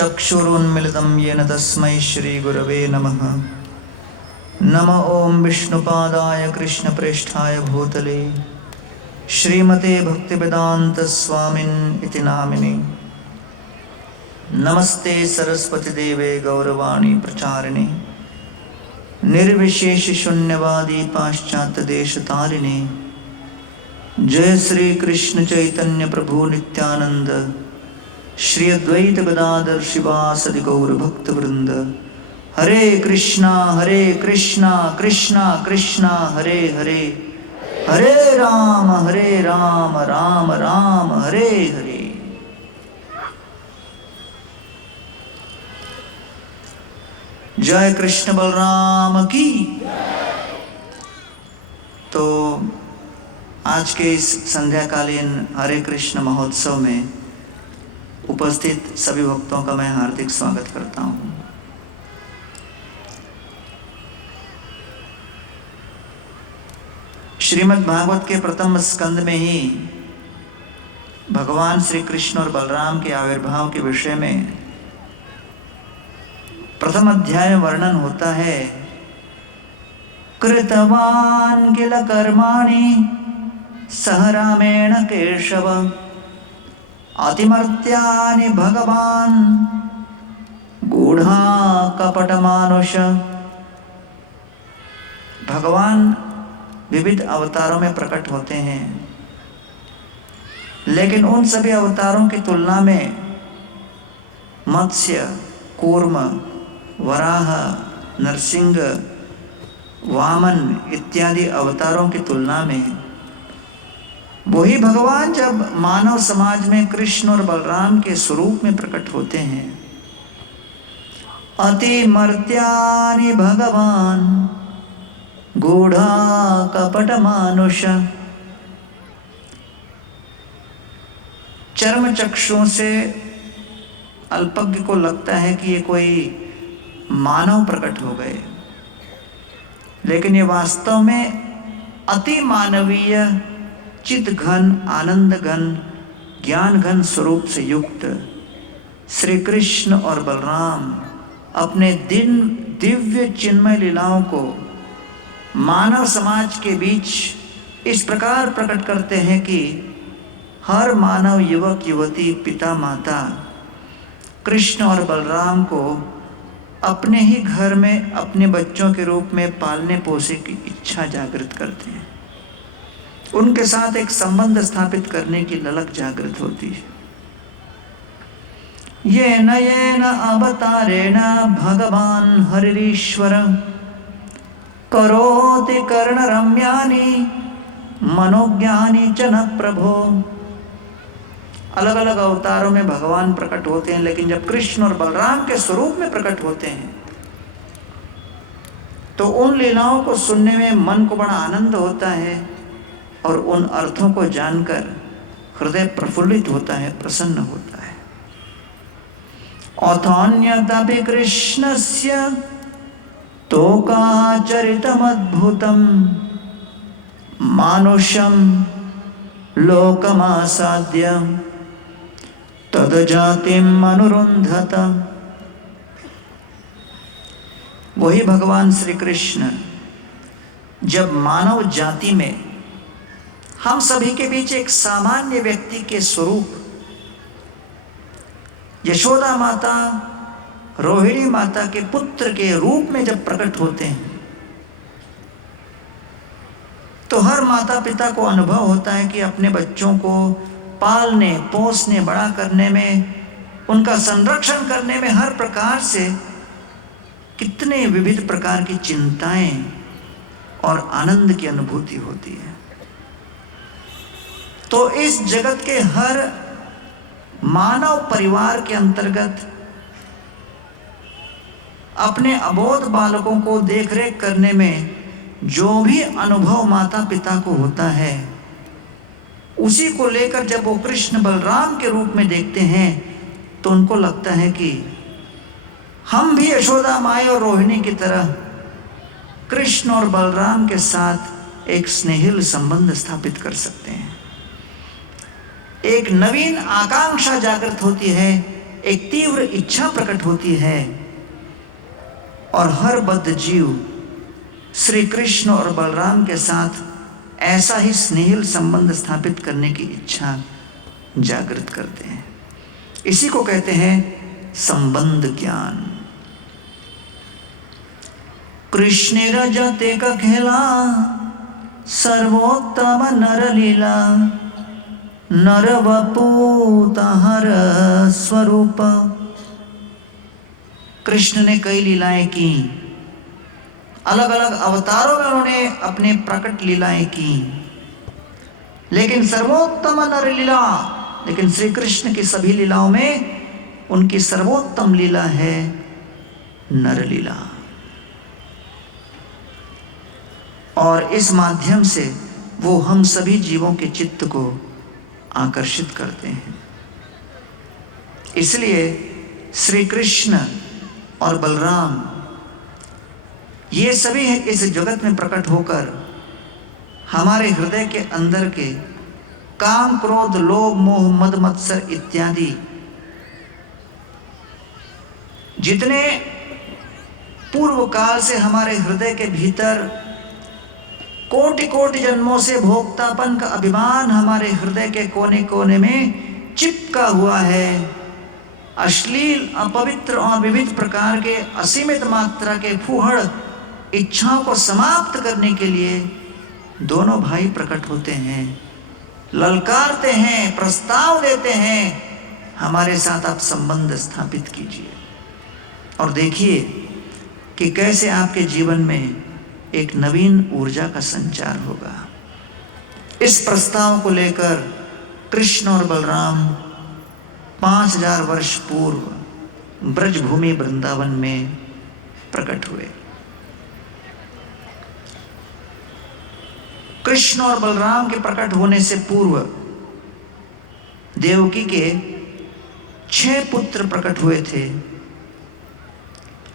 चक्षुरुन्मिलितं येन तस्मै श्रीगुरवे नमः। नमो ॐ विष्णुपादाय कृष्णप्रेष्ठाय भूतले श्रीमते भक्तिवेदान्तस्वामिन् इति नामिने। नमस्ते सरस्वतीदेवे गौरवाणी प्रचारिणे निर्विशेषशून्यवादी पाश्चात्यदेशतारिणे। जय श्री कृष्ण चैतन्य प्रभु नित्यानंद श्री अद्वैत गदाधर शिवासदि गौर भक्तवृंद। हरे कृष्णा कृष्णा कृष्णा हरे हरे, हरे राम राम राम हरे हरे। जय कृष्ण बलराम की। तो आज के इस संध्याकालीन हरे कृष्ण महोत्सव में उपस्थित सभी भक्तों का मैं हार्दिक स्वागत करता हूँ। श्रीमद् भागवत के प्रथम स्कंद में ही भगवान श्री कृष्ण और बलराम के आविर्भाव के विषय में प्रथम अध्याय में वर्णन होता है। कृतवान किल कर्माणि सह रामेण केशव अतिमर्त्यानि भगवान गूढ़ा कपट मानुष। भगवान विविध अवतारों में प्रकट होते हैं, लेकिन उन सभी अवतारों की तुलना में मत्स्य, कूर्म, वराह, नरसिंह, वामन इत्यादि अवतारों की तुलना में वही भगवान जब मानव समाज में कृष्ण और बलराम के स्वरूप में प्रकट होते हैं। अति मर्त्यानि भगवान गूढ़ा कपट मानुष। चर्म चक्षुओं से अल्पज्ञ को लगता है कि ये कोई मानव प्रकट हो गए, लेकिन ये वास्तव में अति मानवीय चित घन, आनंद घन, ज्ञान घन स्वरूप से युक्त श्री कृष्ण और बलराम अपने दिव्य चिन्मय लीलाओं को मानव समाज के बीच इस प्रकार प्रकट करते हैं कि हर मानव युवक युवती, पिता माता कृष्ण और बलराम को अपने ही घर में अपने बच्चों के रूप में पालने पोसने की इच्छा जागृत करते हैं। उनके साथ एक संबंध स्थापित करने की ललक जागृत होती है। येन अवतारेण भगवान हरिरीश्वर करोति कर्णरम्यानि मनोज्ञानि च न प्रभो। अलग अलग अवतारों में भगवान प्रकट होते हैं, लेकिन जब कृष्ण और बलराम के स्वरूप में प्रकट होते हैं तो उन लीलाओं को सुनने में मन को बड़ा आनंद होता है और उन अर्थों को जानकर हृदय प्रफुल्लित होता है, प्रसन्न होता है। अथान्यदपि कृष्णस्य तोकाचरितमद्भुतम् मानुषं लोकमासाद्य तदजातिम् अनुरुन्धत। वही भगवान श्री कृष्ण जब मानव जाति में हम सभी के बीच एक सामान्य व्यक्ति के स्वरूप यशोदा माता, रोहिणी माता के पुत्र के रूप में जब प्रकट होते हैं तो हर माता पिता को अनुभव होता है कि अपने बच्चों को पालने, पोसने, बड़ा करने में, उनका संरक्षण करने में हर प्रकार से कितने विविध प्रकार की चिंताएं और आनंद की अनुभूति होती है। तो इस जगत के हर मानव परिवार के अंतर्गत अपने अबोध बालकों को देखरेख करने में जो भी अनुभव माता पिता को होता है, उसी को लेकर जब वो कृष्ण बलराम के रूप में देखते हैं तो उनको लगता है कि हम भी यशोदा माई और रोहिणी की तरह कृष्ण और बलराम के साथ एक स्नेहिल संबंध स्थापित कर सकते हैं। एक नवीन आकांक्षा जागृत होती है एक तीव्र इच्छा प्रकट होती है और हर बद्ध जीव श्री कृष्ण और बलराम के साथ ऐसा ही स्नेहिल संबंध स्थापित करने की इच्छा जागृत करते हैं। इसी को कहते हैं संबंध ज्ञान। कृष्ण रजते का खेला सर्वोत्तम नर लीला, नर वपू ताहर स्वरूप। कृष्ण ने कई लीलाएं की, अलग अलग अवतारों में उन्होंने अपने प्रकट लीलाएं की, लेकिन सर्वोत्तम नर लीला, लेकिन श्री कृष्ण की सभी लीलाओं में उनकी सर्वोत्तम लीला है नर लीला। और इस माध्यम से वो हम सभी जीवों के चित्त को आकर्षित करते हैं। इसलिए श्री कृष्ण और बलराम ये सभी इस जगत में प्रकट होकर हमारे हृदय के अंदर के काम, क्रोध, लोभ, मोह, मद, मत्सर इत्यादि जितने पूर्व काल से हमारे हृदय के भीतर कोटि कोटि जन्मों से भोक्तापन का अभिमान हमारे हृदय के कोने कोने में चिपका हुआ है, अश्लील, अपवित्र और विविध प्रकार के असीमित मात्रा के फूहड़ इच्छाओं को समाप्त करने के लिए दोनों भाई प्रकट होते हैं, ललकारते हैं, प्रस्ताव देते हैं, हमारे साथ आप संबंध स्थापित कीजिए और देखिए कि कैसे आपके जीवन में एक नवीन ऊर्जा का संचार होगा। इस प्रस्ताव को लेकर कृष्ण और बलराम 5000 वर्ष पूर्व ब्रजभूमि वृंदावन में प्रकट हुए। कृष्ण और बलराम के प्रकट होने से पूर्व देवकी के 6 पुत्र प्रकट हुए थे।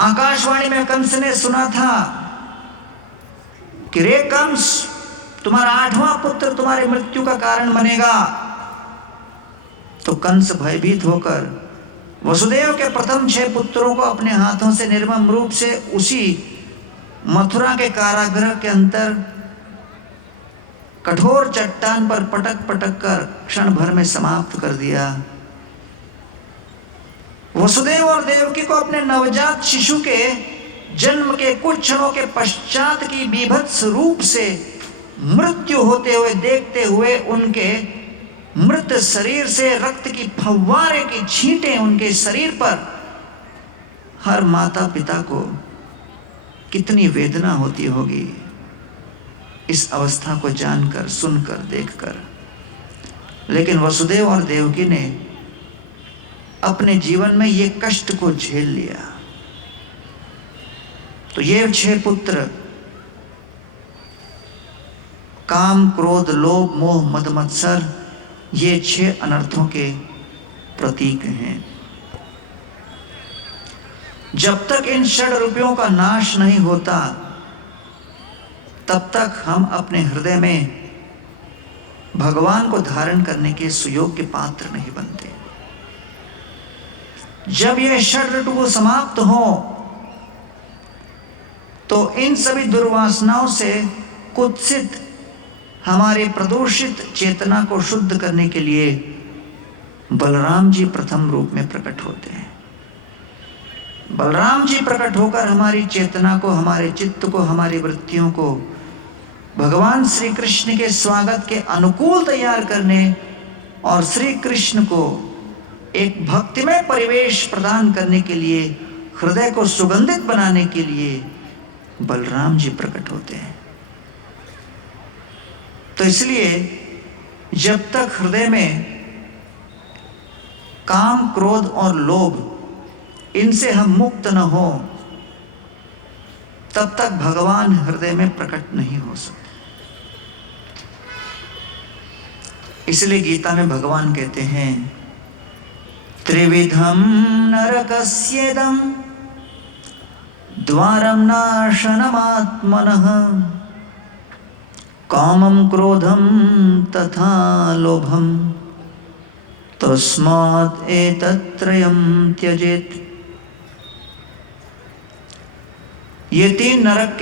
आकाशवाणी में कंस ने सुना था कि रे कंस, तुम्हारा 8वां पुत्र तुम्हारी मृत्यु का कारण बनेगा। तो कंस भयभीत होकर वसुदेव के प्रथम 6 पुत्रों को अपने हाथों से निर्मम रूप से उसी मथुरा के कारागृह के अंदर कठोर चट्टान पर पटक पटक कर क्षण भर में समाप्त कर दिया। वसुदेव और देवकी को अपने नवजात शिशु के जन्म के कुछ क्षणों के पश्चात की बीभत्स रूप से मृत्यु होते हुए देखते हुए उनके मृत शरीर से रक्त की फव्वारे की छींटें उनके शरीर पर, हर माता पिता को कितनी वेदना होती होगी इस अवस्था को जानकर, सुनकर, देखकर। लेकिन वसुदेव और देवकी ने अपने जीवन में ये कष्ट को झेल लिया। तो ये 6 पुत्र काम, क्रोध, लोभ, मोह, मद, मत्सर, ये 6 अनर्थों के प्रतीक हैं। जब तक इन षड्रूपियों का नाश नहीं होता तब तक हम अपने हृदय में भगवान को धारण करने के सुयोग्य पात्र नहीं बनते। जब यह षड्रूप समाप्त हो तो इन सभी दुर्वासनाओं से कुत्सित हमारे प्रदूषित चेतना को शुद्ध करने के लिए बलराम जी प्रथम रूप में प्रकट होते हैं। बलराम जी प्रकट होकर हमारी चेतना को, हमारे चित्त को, हमारी वृत्तियों को भगवान श्री कृष्ण के स्वागत के अनुकूल तैयार करने और श्री कृष्ण को एक भक्तिमय परिवेश प्रदान करने के लिए, हृदय को सुगंधित बनाने के लिए बलराम जी प्रकट होते हैं। तो इसलिए जब तक हृदय में काम, क्रोध और लोभ इनसे हम मुक्त न हो तब तक भगवान हृदय में प्रकट नहीं हो सकते। इसलिए गीता में भगवान कहते हैं त्रिविधम नरकस्येदं द्वारम नाशनमात्मनः कामं क्रोधं तथा लोभम तस्मात् एतत्त्रयं त्यजेत्। ये तीन नरक